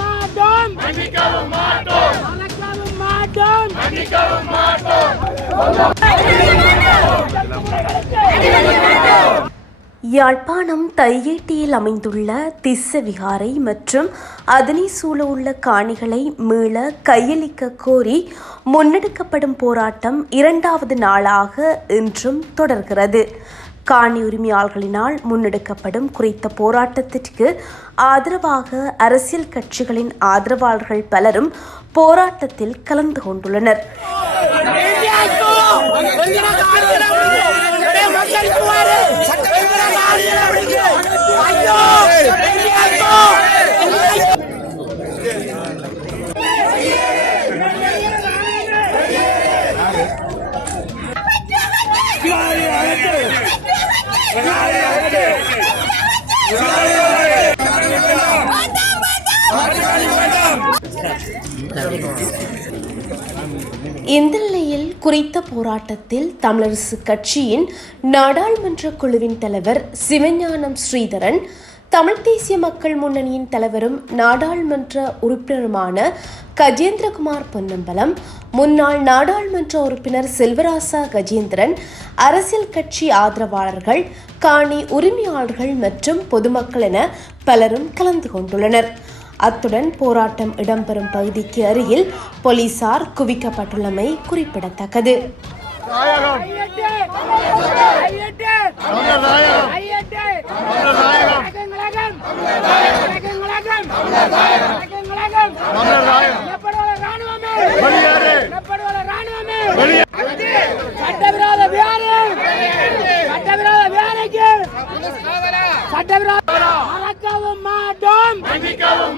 மாட்டோம் மன்னிக்கவும் மாட்டோம் மாட்டோம் மன்னிக்கவும் மாட்டோம் யாழ்ப்பாணம் தையேட்டியில் அமைந்துள்ள திஸ்ஸ விகாரை மற்றும் அதனை சூழ உள்ள காணிகளை மீள கையளிக்க கோரி முன்னெடுக்கப்படும் போராட்டம் இரண்டாவது நாளாக இன்றும் தொடர்கிறது. காணி உரிமையாளர்களினால் முன்னெடுக்கப்படும் குறித்த போராட்டத்திற்கு ஆதரவாக அரசியல் கட்சிகளின் ஆதரவாளர்கள் பலரும் போராட்டத்தில் கலந்து கொண்டுள்ளனர். இந்த நிலையில் குறித்த போராட்டத்தில் தமிழரசு கட்சியின் நாடாளுமன்ற குழுவின் தலைவர் சிவஞானம் ஸ்ரீதரன் தமிழ் தேசிய மக்கள் முன்னணியின் தலைவரும் நாடாளுமன்ற உறுப்பினருமான கஜேந்திரகுமார் பொன்னம்பலம் முன்னாள் நாடாளுமன்ற உறுப்பினர் செல்வராசா கஜேந்திரன் அரசியல் கட்சி ஆதரவாளர்கள் காணி உரிமையாளர்கள் மற்றும் பொதுமக்கள் என பலரும் கலந்து கொண்டுள்ளனர். அத்துடன் போராட்டம் இடம்பெறும் பகுதிக்கு அருகில் போலீசார் குவிக்கப்பட்டுள்ளமை குறிப்பிடத்தக்கது. சட்டவிரோத வியாதி! சட்டவிரோத வியாதிக்கு! சட்டவிரோத மறக்கவும் மாட்டோம் மன்னிக்கவும்